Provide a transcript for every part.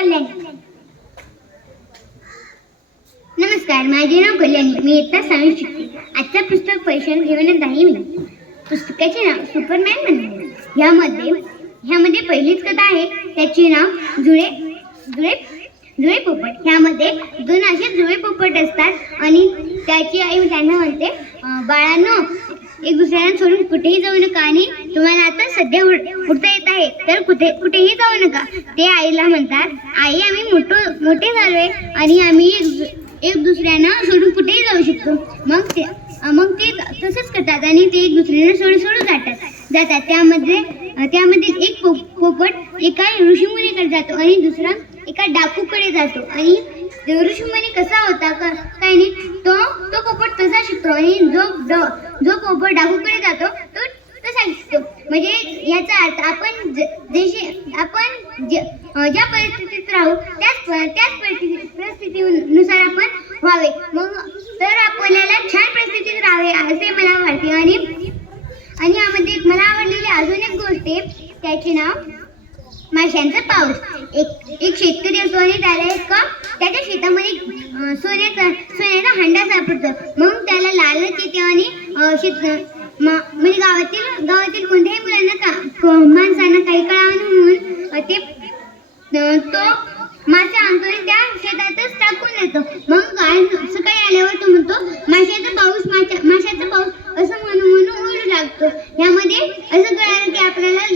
कल्याणी. नमस्कार माझे नाव कल्याणी. मी इयत्ता सांगू शिकते. आजचं पुस्तक परिषद घेऊन आहे मी. पुस्तकाचे नाव सुपरमॅन बनणे ह्यामध्ये ह्यामध्ये पहिलीच कथा आहे. त्याचे नाव जुळे जुळे जुळे पोपट. ह्यामध्ये दोन असे जुळे पोपट असतात आणि त्याची आई त्यांना म्हणते बाळांनो एक दुसऱ्याला सोडून कुठेही जाऊ नका आणि तुम्हाला आता सध्या उठता येत आहे. तर कुठे कुठेही जाऊ नका. ते आईला म्हणतात आई आम्ही मोठो मोठे झालोय आणि आम्ही एक एक दुसऱ्यांना सोडून कुठेही जाऊ शकतो. मग ते मग ते तसंच करतात आणि ते एक दुसऱ्यांना सोडून सोडून जातात. जातात. त्यामध्ये अं, त्यामध्ये एक पो- पोपट एका ऋषीमुनीकडे जातो आणि दुसरा एका डाकूकडे जातो. आणि तो ऋषीमुनी कसा होता का काही नाही तो तो पोपट तसा शिकतो आणि जो जो डाकूकडे जातो तो तसा सांगतो. म्हणजे याचा अर्थ आपण ज- जशी आपण ज- ज्या परिस्थितीत राहू त्याच त्याच परिस्थितीनुसार आपण व्हावे. मग तर आपल्याला छान परिस्थितीत राहावे असे मला वाटते. आणि आणि यामध्ये एक मला आवडलेली अजून एक गोष्ट आहे त्याचे नाव माशांचा पाऊस. एक एक शेतकरी असतो आणि त्याला एक त्याच्या शेतामध्ये अं, आणि शेत म्हणजे गावातील गावातील कोणत्याही मुलांना का माणसांना काही कळावं म्हणून ते तो मासे आणतो आणि त्या शेतातच टाकून देतो. मग काय सकाळी आल्यावर तो म्हणतो माशाचा पाऊस माशा माशाचा पाऊस असं म्हणून म्हणून ओढू लागतो. यामध्ये असं कळालं की आपल्याला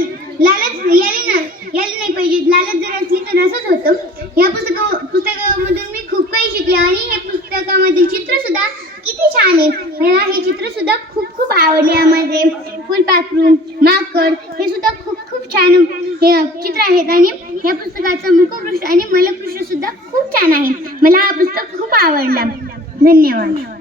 लालच यायला ना यायला नाही पाहिजे लालच जर असली तर असंच होतं या पुस्तका पुस्तकामधून मी खूप काही शिकले आणि या पुस्तकामधील चित्र सुद्धा किती मला हे चित्र सुद्धा खूप खूप आवडले यामध्ये. फुलपाखरू माकड हे सुद्धा खूप खूप छान हे चित्र आहेत आणि या पुस्तकाचं मुखपृष्ठ आणि मलपृष्ठ सुद्धा खूप छान आहे. मला हा पुस्तक खूप आवडला. धन्यवाद.